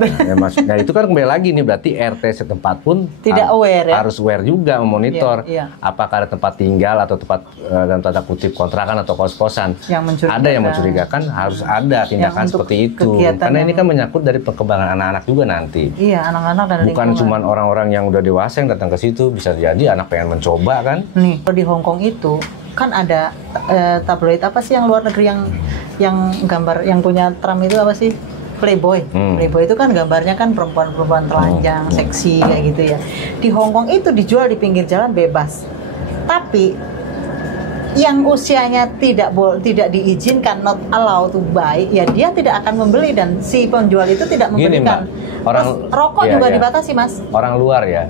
Nah itu kan kembali lagi nih berarti RT setempat pun tidak aware ya. Harus aware juga memonitor apakah ada tempat tinggal atau tempat dalam tanda kutip kontrakan atau kos-kosan. Ada yang mencurigakan, harus ada tindakan seperti itu. Karena ini kan menyangkut dari perkembangan anak-anak juga nanti. Iya, anak-anak dan bukan cuma orang-orang yang udah dewasa yang datang ke situ, bisa jadi anak pengen mencoba kan. Nih, di Hong Kong itu kan ada tabloid apa sih yang luar negeri yang gambar yang punya Trump itu apa sih? Playboy. Playboy itu kan gambarnya kan perempuan-perempuan telanjang, seksi kayak gitu ya. Di Hong Kong itu dijual di pinggir jalan bebas. Tapi yang usianya tidak diizinkan, not allowed to buy, ya dia tidak akan membeli dan si penjual itu tidak memberikan Terus rokok juga dibatasi, Mas. Orang luar ya,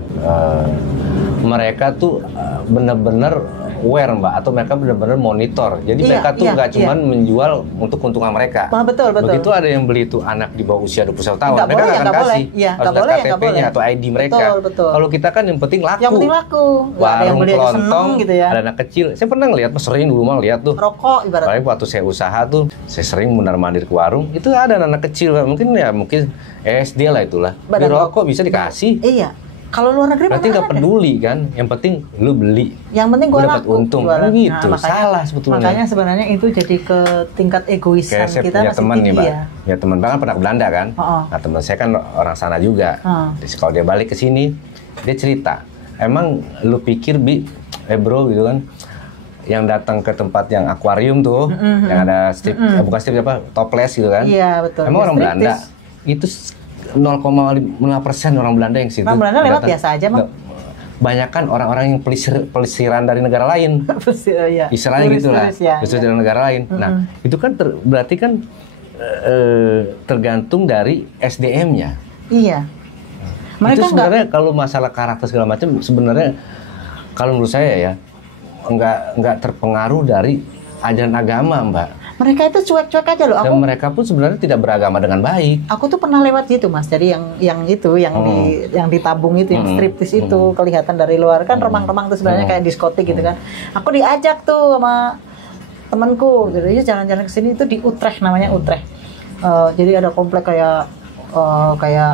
mereka tuh benar-benar aware Mbak, atau mereka benar-benar monitor. Jadi mereka tuh nggak cuma menjual untuk keuntungan mereka. Betul. Begitu ada yang beli tuh anak di bawah usia 21 tahun, mereka nggak akan kasih. Harus ada KTP-nya atau ID mereka. Betul. Kalau kita kan yang penting laku. Yang penting laku. Warung kelontong, gitu ya. ada anak kecil. Saya pernah ngeliat, sering dulu mah lihat tuh. Rokok ibaratnya. Apalagi waktu saya usaha tuh, saya sering mondar-mandir ke warung. Itu ada anak kecil, mungkin SD lah itulah. Beli rokok bisa dikasih. Iya. Kalau luar negeri berarti nggak peduli kan, yang penting lu beli. Yang penting gua dapat untung. Gitu. Salah sebetulnya. Makanya sebenarnya itu jadi ke tingkat egoisan kita punya masih teman tinggi nih, Mbak. ya. Ya teman Bang kan pernah ke Belanda kan. Nah teman saya kan orang sana juga. Kalau dia balik ke sini, dia cerita. Emang lu pikir bro gitu kan, yang datang ke tempat yang akuarium tuh, yang ada strip, bukan strip apa, topless gitu kan. Iya betul. Emang orang Belanda itu 0,5% orang Belanda yang situ. Orang Belanda lewat biasa aja, Bang. Banyak kan orang-orang yang pelesiran dari negara lain. Istilahnya gitulah. Pelesiran dari negara lain. Nah, itu kan berarti kan tergantung dari SDM-nya. Iya. Mereka itu sebenarnya kalau masalah karakter segala macam, sebenarnya kalau menurut saya ya nggak terpengaruh dari ajaran agama, Mbak. Mereka itu cuek-cuek aja loh. Dan mereka pun sebenarnya tidak beragama dengan baik. Aku tuh pernah lewat gitu, Mas. Jadi yang ditabung itu, yang striptis itu kelihatan dari luar kan remang-remang tuh sebenarnya kayak diskotik gitu kan. Aku diajak tuh sama temanku, gitu. Ya jalan-jalan ke sini itu di Utrecht, namanya Utrecht. Jadi ada komplek kayak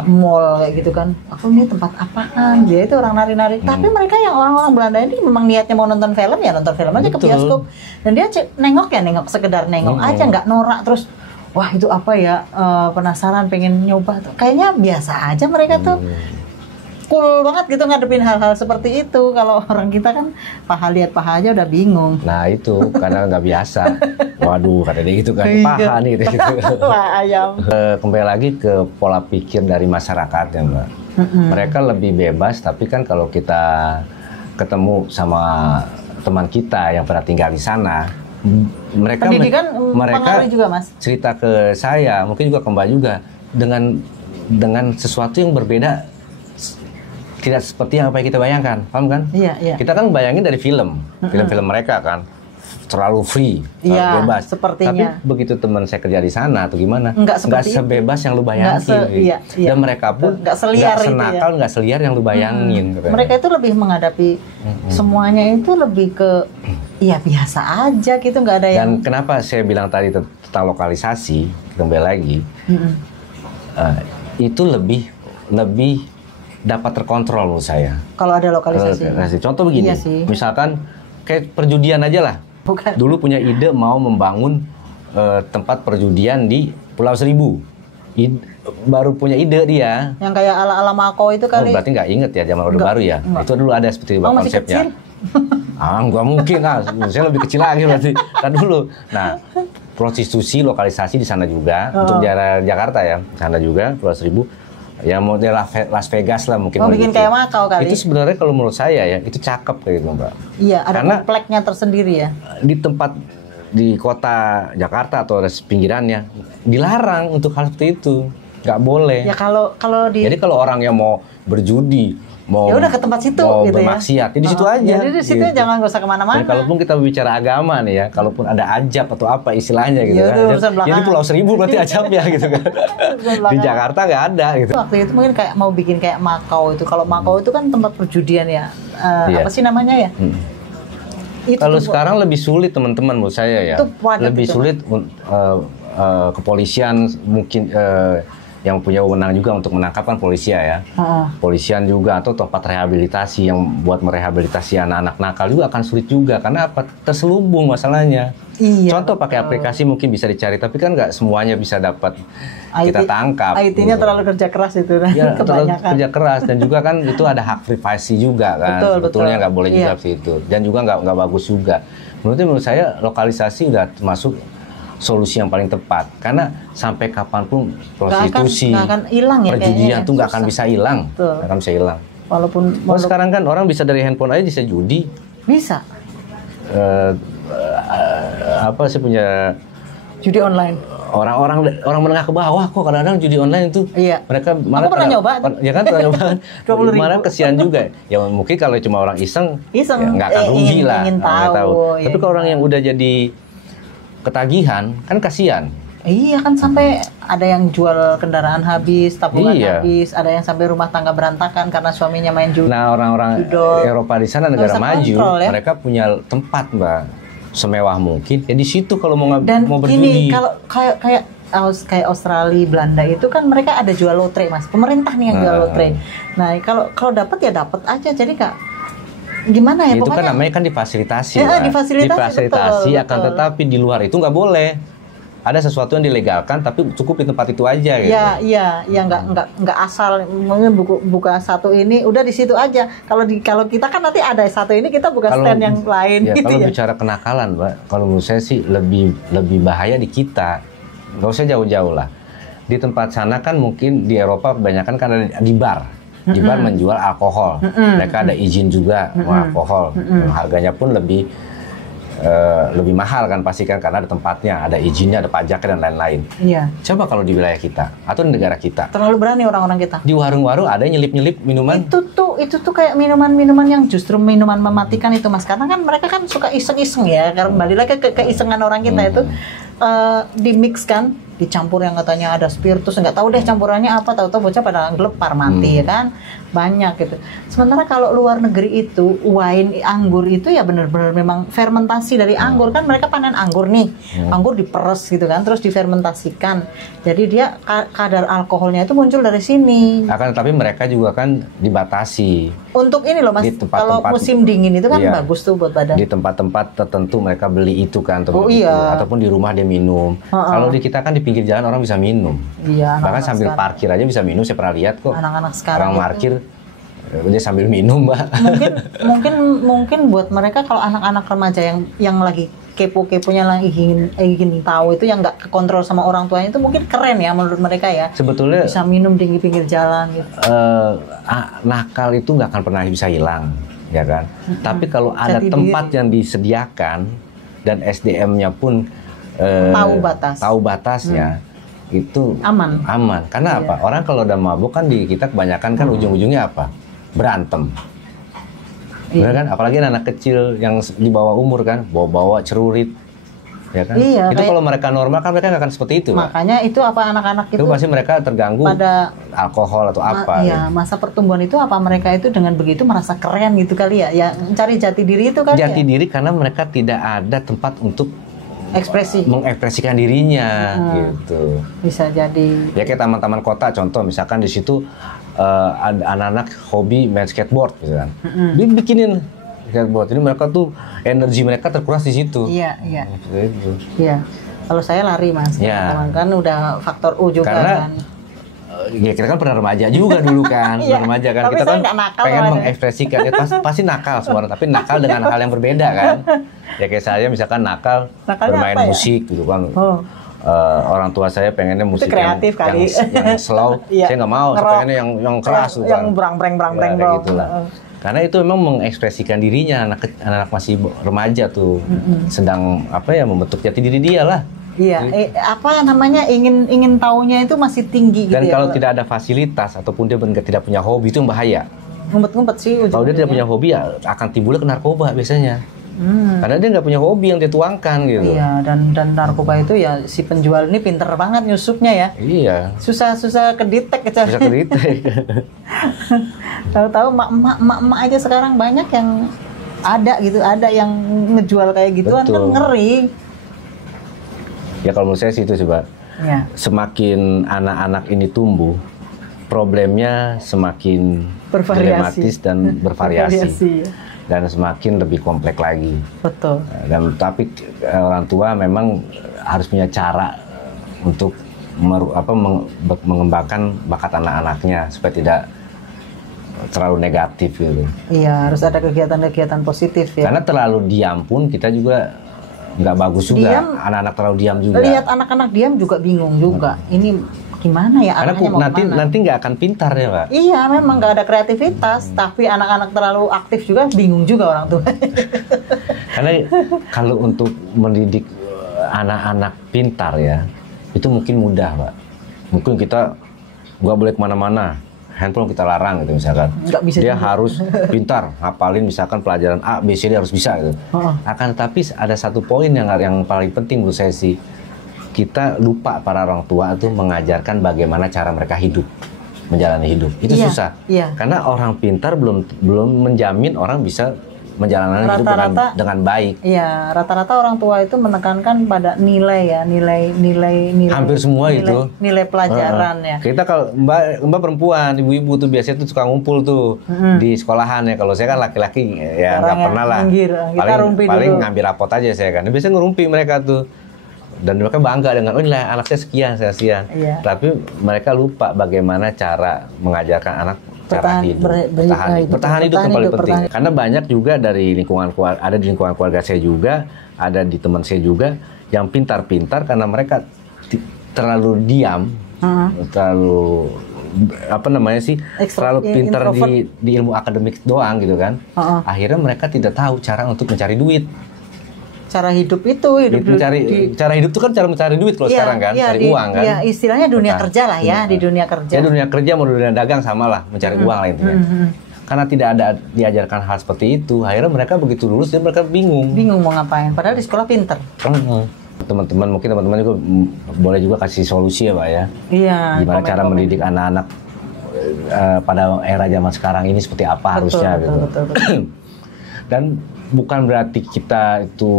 mall kayak gitu kan. Aku ini tempat apaan? Dia itu orang nari-nari. Tapi mereka yang orang-orang Belanda ini memang niatnya mau nonton film ya nonton film aja. Betul. Ke bioskop. Dan dia nengok sekedar nengok aja, nggak norak terus. Wah itu apa ya? Penasaran pengen nyoba. Kayaknya biasa aja mereka tuh. Cool banget gitu ngadepin hal-hal seperti itu. Kalau orang kita kan lihat paha aja udah bingung. Nah itu karena nggak biasa. Waduh kata dia gitu kan, paha nih gitu. Ayam. Kembali lagi ke pola pikir dari masyarakat ya Mbak. Mereka lebih bebas, tapi kan kalau kita ketemu sama teman kita yang pernah tinggal di sana, mereka juga, Mas. Cerita ke saya, mungkin juga ke Mbak juga, dengan sesuatu yang berbeda. Tidak seperti yang apa yang kita bayangkan, paham kan? Iya. Kita kan bayangin dari film mereka kan, terlalu free, terlalu bebas. Sepertinya. Tapi begitu teman saya kerja di sana atau gimana, nggak sebebas yang lu bayangin. Dan mereka pun nggak senakal, nggak seliar yang lu bayangin. Mereka itu lebih menghadapi semuanya itu lebih ke, ya biasa aja gitu, nggak ada yang. Dan kenapa saya bilang tadi tentang lokalisasi, kembali lagi, itu lebih dapat terkontrol menurut saya. Kalau ada lokalisasi. Contoh begini, misalkan kayak perjudian aja lah. Bukan. Dulu punya ide mau membangun tempat perjudian di Pulau Seribu. Baru punya ide dia. Yang kayak ala-ala Mako itu kali. Berarti nggak inget ya zaman Orde Baru ya? Enggak. Itu dulu ada seperti itu konsepnya. Nggak mungkin lah. Saya lebih kecil lagi berarti. Kan dulu. Nah, prostitusi lokalisasi di sana juga. Untuk daerah Jakarta ya. Sana juga Pulau Seribu. Ya model Las Vegas lah mungkin. Bikin kayak Makau kali. Itu sebenarnya kalau menurut saya ya itu cakep kayak gitu Mbak. Iya, ada kompleknya tersendiri ya. Di kota Jakarta atau pinggirannya dilarang untuk hal seperti itu, nggak boleh. Ya kalau Jadi kalau orang yang mau berjudi, ya udah ke tempat situ mau gitu bermaksiat, ya di situ aja. Jadi di situ gitu. jangan gak usah kemana-mana. Dan kalaupun kita bicara agama nih ya, kalaupun ada ajab atau apa istilahnya gitu kan. Jadi Pulau Seribu berarti ajabnya gitu kan. Di Jakarta nggak ada gitu. Waktu itu mungkin kayak mau bikin kayak Makau itu. Kalau Makau itu kan tempat perjudian ya. Apa sih namanya ya? Kalau sekarang lebih sulit teman-teman menurut saya ya. Lebih sulit kepolisian mungkin yang punya wewenang juga untuk menangkap kan polisian ya. Polisian juga atau tempat rehabilitasi yang buat merehabilitasi anak-anak nakal juga akan sulit juga karena apa? Terselubung masalahnya. Iya, contoh pakai aplikasi mungkin bisa dicari tapi kan nggak semuanya bisa dapat kita tangkap. IT-nya gitu. Terlalu kerja keras itu ya, terlalu kerja keras dan juga kan itu ada hak privasi juga kan. Sebetulnya nggak boleh juga itu dan juga nggak bagus juga. Menurut saya lokalisasi udah termasuk solusi yang paling tepat karena sampai kapanpun prostitusi, nggak akan hilang ya, perjudian tuh nggak akan bisa hilang, nggak akan bisa hilang. Walaupun sekarang kan orang bisa dari handphone aja bisa judi. Bisa. Apa sih punya judi online? orang menengah ke bawah kok kadang-kadang judi online itu. Iya. Mereka malah pernah nyoba. Ya kan pernah nyoba. 20.000. Malah kesian juga. Ya mungkin kalau cuma orang iseng ya nggak akan rugi lah. Ingin tahu. Iya. Tapi kalau orang yang udah jadi ketagihan kan kasihan. Iya kan sampai ada yang jual kendaraan habis, tabungan habis, ada yang sampai rumah tangga berantakan karena suaminya main judi. Nah orang-orang Eropa di sana negara maju, kontrol, mereka punya tempat Mbak semewah mungkin. Ya di situ kalau mau berjudi. Gini, kalau kayak Australia, Belanda itu kan mereka ada jual lotre Mas. Pemerintah nih yang jual lotre. Nah kalau dapat ya dapat aja. Jadi Kak, gimana ya? Itu pokoknya, kan namanya kan difasilitasi. Ya, difasilitasi betul. Akan tetapi di luar itu nggak boleh. Ada sesuatu yang dilegalkan tapi cukup di tempat itu aja gitu. Iya, nggak asal buka satu ini udah di situ aja. Kalau kita kan nanti ada satu ini kita buka stand yang lain ya, gitu kalau ya. Bicara kenakalan, Mbak, kalau menurut saya sih lebih bahaya di kita. Nggak usah jauh-jauh lah. Di tempat sana kan mungkin di Eropa kebanyakan kan ada di bar. Di bar menjual alkohol. Mereka ada izin juga alkohol. Harganya pun lebih mahal kan pasti kan karena ada tempatnya, ada izinnya, ada pajaknya dan lain-lain. Iya. Coba kalau di wilayah kita atau di negara kita. Terlalu berani orang-orang kita. Di warung-warung ada nyelip-nyelip minuman. Itu tuh kayak minuman-minuman yang justru minuman mematikan itu Mas. Karena kan mereka kan suka iseng-iseng ya. Karena kembali lagi ke keisengan orang kita itu dimix kan, dicampur yang katanya ada spiritus, nggak tahu deh campurannya apa, tahu-tahu bocah pada gelepar mati ya kan. Banyak gitu. Sementara kalau luar negeri itu wine anggur itu ya benar-benar memang fermentasi dari anggur kan, mereka panen anggur nih, anggur diperes gitu kan, terus difermentasikan. Jadi dia kadar alkoholnya itu muncul dari sini. Tapi mereka juga kan dibatasi. Untuk ini loh Mas, kalau musim dingin itu kan bagus tuh buat badan. Di tempat-tempat tertentu mereka beli itu kan, ataupun di rumah dia minum. Kalau di kita kan di pinggir jalan orang bisa minum. Iya. Bahkan sambil parkir aja bisa minum, saya pernah lihat kok. Anak-anak sekarang orang parkir dia sambil minum, Mbak. Mungkin buat mereka kalau anak-anak remaja yang lagi kepo-keponya lagi ingin tahu itu yang nggak kekontrol sama orang tuanya itu mungkin keren ya menurut mereka ya. Sebetulnya bisa minum di pinggir jalan gitu. Nakal itu nggak akan pernah bisa hilang, ya kan? Tapi kalau ada tempat yang disediakan dan SDM-nya pun tahu batasnya, itu aman. Karena apa? Orang kalau udah mabuk kan di kita kebanyakan kan ujung-ujungnya apa? Berantem. Benar kan? Apalagi anak kecil yang di bawah umur kan, bawa celurit, ya kan? Itu kalau mereka normal kan mereka nggak akan seperti itu. Makanya Pak. Itu apa anak-anak itu pasti mereka terganggu pada alkohol atau apa. Iya, masa pertumbuhan itu apa mereka itu dengan begitu merasa keren gitu kali ya? Ya mencari jati diri itu kali ya? Jati diri karena mereka tidak ada tempat untuk mengekspresikan dirinya gitu. Bisa jadi. Ya kayak taman-taman kota contoh, misalkan di situ ada anak-anak hobi main skateboard misalkan. Dia bikinin skateboard. Jadi mereka tuh energi mereka terkuras di situ. Iya. Iya. Kalau saya lari Mas, kan udah faktor U juga kan. Ya kita kan pernah remaja juga dulu kan, remaja kan. Tapi kita kan nakal, pengen mengekspresikan, pasti nakal semua, tapi nakal dengan hal yang berbeda kan. Ya kayak saya misalkan nakal bermain musik gitu kan. Orang tua saya pengennya musik kreatif yang slow, saya nggak mau, saya pengennya yang keras tuh yang brang-breng gitu lah. Karena itu memang mengekspresikan dirinya, anak masih remaja tuh sedang membentuk jati diri dia lah. Iya, ingin taunya itu masih tinggi. Dan gitu kalau tidak ada fasilitas ataupun dia tidak punya hobi itu yang bahaya. Ngumpet-ngumpet sih. Kalau dia tidak punya hobi ya akan timbulnya ke narkoba biasanya. Karena dia nggak punya hobi yang dia tuangkan gitu. Iya, dan narkoba itu ya si penjual ini pinter banget nyusupnya ya. Iya. Susah kedetek. Susah kedetek. Tahu-tahu mak aja sekarang banyak yang ada yang ngejual kayak gituan. Kan ngeri. Ya kalau menurut saya sih itu coba. Ya. Semakin anak-anak ini tumbuh, problemnya semakin dilematis dan bervariasi. Dan semakin lebih kompleks lagi. Betul. Dan tapi orang tua memang harus punya cara untuk mengembangkan bakat anak-anaknya supaya tidak terlalu negatif gitu. Iya, harus ada kegiatan-kegiatan positif ya. Karena terlalu diam pun kita juga nggak bagus juga. Anak-anak terlalu diam juga. Lihat anak-anak diam juga bingung juga. Ini gimana ya anaknya mau kemana? Nanti nggak akan pintar ya Pak. Iya, memang nggak ada kreativitas. Tapi anak-anak terlalu aktif juga bingung juga orang tua. Karena kalau untuk mendidik anak-anak pintar ya, itu mungkin mudah, Pak. Mungkin kita nggak boleh kemana-mana, handphone kita larang gitu misalkan. Nggak bisa dia juga. harus pintar, ngapalin misalkan pelajaran A, B, C, D harus bisa gitu. Akan tapi ada satu poin yang paling penting menurut saya sih, kita lupa para orang tua itu mengajarkan bagaimana cara mereka hidup, menjalani hidup. Itu susah. Karena orang pintar belum menjamin orang bisa menjalani hidup dengan baik. Iya, rata-rata orang tua itu menekankan pada nilai ya, nilai hampir semua itu nilai pelajaran ya. Kita kalau mbak perempuan, ibu-ibu tuh biasanya tuh suka ngumpul tuh di sekolahan ya. Kalau saya kan laki-laki ya nggak pernah lah. Paling ngambil rapot aja saya kan. Biasanya ngerumpi mereka tuh. Dan mereka bangga dengan, oh nilai anak saya sekian. Tapi mereka lupa bagaimana cara mengajarkan anak cara hidup. Bertahan hidup yang paling penting. Karena banyak juga dari lingkungan keluarga, ada di lingkungan keluarga saya juga, ada di teman saya juga, yang pintar-pintar karena mereka terlalu diam, terlalu terlalu pintar di ilmu akademik doang gitu kan. Akhirnya mereka tidak tahu cara untuk mencari duit. Cara hidup itu cara hidup itu kan cara mencari duit kalau sekarang kan, cari uang kan. Iya, istilahnya dunia kerja lah ya, di dunia kerja. Ya dunia kerja mau dunia dagang sama lah, mencari uang lah intinya. Karena tidak ada diajarkan hal seperti itu, akhirnya mereka begitu lulus dan mereka bingung mau ngapain, padahal di sekolah pinter. Teman-teman juga boleh juga kasih solusi ya Pak ya. Iya. Gimana cara mendidik anak-anak pada era zaman sekarang ini seperti apa harusnya gitu. Betul. Dan bukan berarti kita itu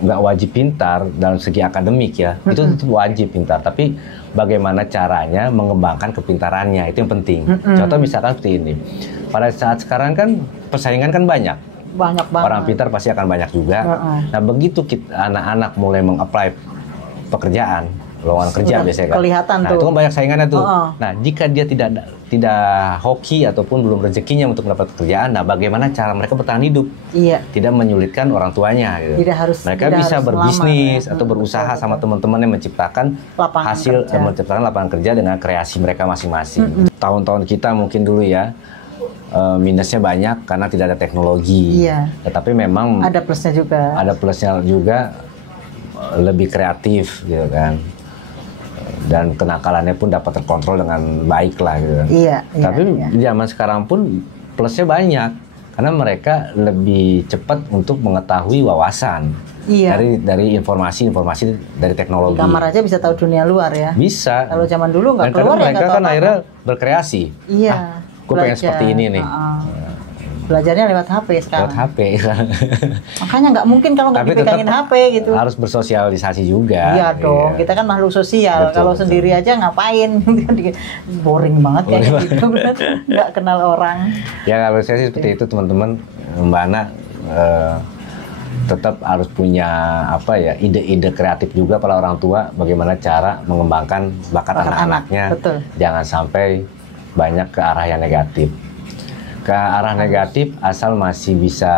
nggak wajib pintar dalam segi akademik ya, itu wajib pintar. Tapi bagaimana caranya mengembangkan kepintarannya, itu yang penting. Contoh misalkan seperti ini, pada saat sekarang kan persaingan kan banyak banget. Orang pintar pasti akan banyak juga. Nah begitu anak-anak mulai meng-apply pekerjaan, lowongan kerja biasanya kan. Kelihatan nah, itu kan banyak saingannya tuh. Nah, jika dia tidak hoki ataupun belum rezekinya untuk mendapat pekerjaan, nah bagaimana cara mereka bertahan hidup? Iya. Tidak menyulitkan orang tuanya gitu. Mereka bisa berbisnis atau berusaha sama teman-teman yang menciptakan menciptakan lapangan kerja dengan kreasi mereka masing-masing. Tahun-tahun kita mungkin dulu ya, minusnya banyak karena tidak ada teknologi. Iya. Tetapi memang ada plusnya juga. Ada plusnya juga, lebih kreatif gitu kan. Dan kenakalannya pun dapat terkontrol dengan baik lah gitu. Iya. Tapi di zaman sekarang pun plusnya banyak karena mereka lebih cepat untuk mengetahui wawasan dari informasi dari teknologi. Di kamar aja bisa tahu dunia luar ya. Bisa. Kalau zaman dulu nggak keluar ya. Mereka kan akhirnya berkreasi. Iya. Gue pengen seperti ini nih. Belajarnya lewat HP sekarang. Lewat HP. Makanya nggak mungkin kalau nggak dipegangin HP gitu. Harus bersosialisasi juga. Iya dong. Kita kan makhluk sosial. Kalau sendiri aja ngapain? Boring banget kayak gitu. Nggak kenal orang. Ya kalau saya sih seperti itu teman-teman. Mbak Ana tetap harus punya ide-ide kreatif juga para orang tua. Bagaimana cara mengembangkan bakat anak-anaknya. Betul. Jangan sampai banyak ke arah yang negatif. Ke arah negatif asal masih bisa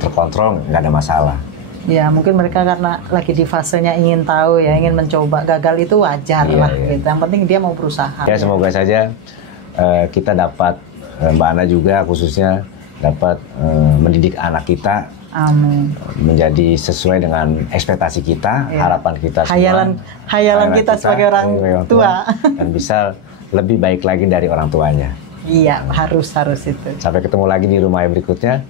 terkontrol nggak ada masalah. Ya mungkin mereka karena lagi di fasenya ingin tahu ya, ingin mencoba, gagal itu wajar lah. Gitu. Yang penting dia mau berusaha. Ya semoga saja kita dapat, Mbak Ana juga khususnya dapat mendidik anak kita. Amin. Menjadi sesuai dengan ekspektasi kita, harapan kita semua. Hayalan kita sebagai orang tua. Dan bisa lebih baik lagi dari orang tuanya. Iya, harus itu. Sampai ketemu lagi di rumah yang berikutnya.